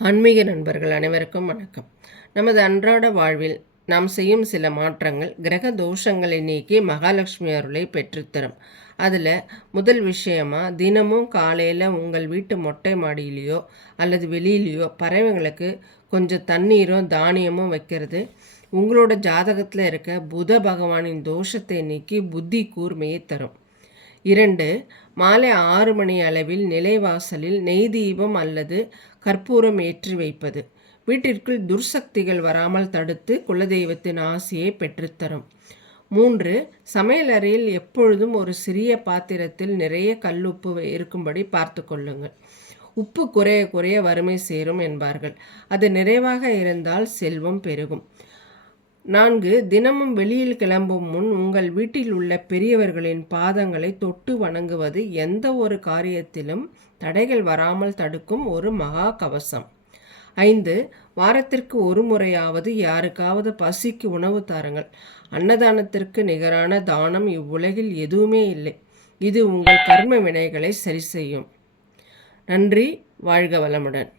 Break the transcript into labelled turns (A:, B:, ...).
A: ஆன்மீக நண்பர்கள் அனைவருக்கும் வணக்கம். நமது அன்றாட வாழ்வில் நாம் செய்யும் சில மாற்றங்கள் கிரக தோஷங்களை நீக்கி மகாலட்சுமி அருளை பெற்றுத்தரும். அதில் முதல் விஷயமா தினமும் காலையில் உங்கள் வீட்டு மொட்டை மாடியிலையோ அல்லது வெளியிலையோ பறவைங்களுக்கு கொஞ்சம் தண்ணீரும் தானியமும் வைக்கிறது. உங்களோட ஜாதகத்தில் இருக்க புத பகவானின் தோஷத்தை நீக்கி புத்தி கூர்மையை தரும். இரண்டு மாலை ஆறு மணி அளவில் நிலைவாசலில் நெய் தீபம் அல்லது கற்பூரம் ஏற்றி வைப்பது. வீட்டிற்குள் துர்சக்திகள் வராமல் தடுத்து குலதெய்வத்தின் ஆசையை பெற்றுத்தரும். மூன்று சமையலறையில் எப்பொழுதும் ஒரு சிறிய பாத்திரத்தில் நிறைய கல்லுப்பு இருக்கும்படி பார்த்து கொள்ளுங்கள். உப்பு குறைய குறைய வறுமை சேரும் என்பார்கள். அது நிறைவாக இருந்தால் செல்வம் பெருகும். நான்கு தினமும் வெளியில் கிளம்பும் முன் உங்கள் வீட்டில் உள்ள பெரியவர்களின் பாதங்களை தொட்டு வணங்குவது எந்த ஒரு காரியத்திலும் தடைகள் வராமல் தடுக்கும் ஒரு மகா கவசம். ஐந்து வாரத்திற்கு ஒரு முறையாவது யாருக்காவது பசிக்கு உணவு தாருங்கள். அன்னதானத்திற்கு நிகரான தானம் இவ்வுலகில் எதுவுமே இல்லை. இது உங்கள் கர்ம வினைகளை சரி செய்யும். நன்றி வாழ்க வளமுடன்.